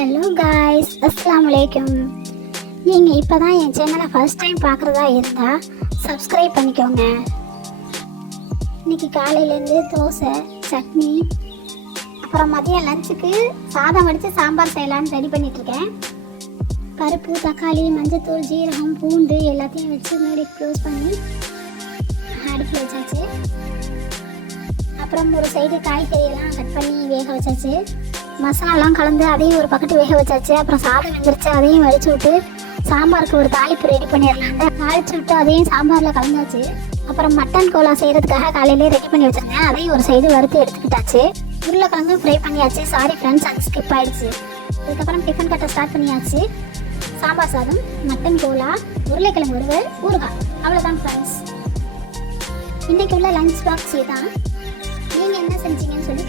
Hello guys, அஸ்ஸலாமு அலைக்கும். நீங்கள் இப்போ தான் என் சேனலை ஃபர்ஸ்ட் டைம் பார்க்குறதா இருந்தால் சப்ஸ்கிரைப் பண்ணிக்கோங்க. இன்றைக்கி காலையிலேருந்து தோசை, சட்னி, அப்புறம் மதியம் லஞ்சுக்கு சாதம் வடித்து சாம்பார் செய்யலான்னு ரெடி பண்ணிகிட்ருக்கேன். பருப்பு, தக்காளி, மஞ்சத்தூள், ஜீரகம், பூண்டு எல்லாத்தையும் வச்சு மூடி க்ளோஸ் பண்ணி அடுப்பில் வச்சாச்சு. அப்புறம் ஒரு சைடு காய்கறியெல்லாம் கட் பண்ணி வேக வச்சாச்சு. மசாலாலாம் கலந்து அதையும் ஒரு பக்கத்து வேக வச்சாச்சு. அப்புறம் சாதம் வெந்துருச்சு, அதையும் வடிச்சு விட்டு சாம்பாருக்கு ஒரு தாளிப்பு ரெடி பண்ணிடலான்னு தாளிச்சு விட்டு அதையும் சாம்பாரில் கலந்தாச்சு. அப்புறம் மட்டன் கோலா செய்கிறதுக்காக காலையிலே ரெடி பண்ணி வச்சுருந்தேன். அதையும் ஒரு சைடு வறுத்து எடுத்துக்கிட்டாச்சு. உருளைக்கிழங்கு ஃப்ரை பண்ணியாச்சு. சாரி ஃப்ரெண்ட்ஸ், அது ஸ்கிப் ஆகிடுச்சு. அதுக்கப்புறம் டிஃபன் கட்ட ஸ்டார்ட் பண்ணியாச்சு. சாம்பார் சாதம், மட்டன் கோலா, உருளைக்கிழங்கு வறுவல், ஊறுகாய், அவ்வளோதான் ஃப்ரெண்ட்ஸ். இன்றைக்கு உள்ள லஞ்ச் பாக்ஸ் தான். நீங்கள் என்ன செஞ்சீங்கன்னு சொல்லி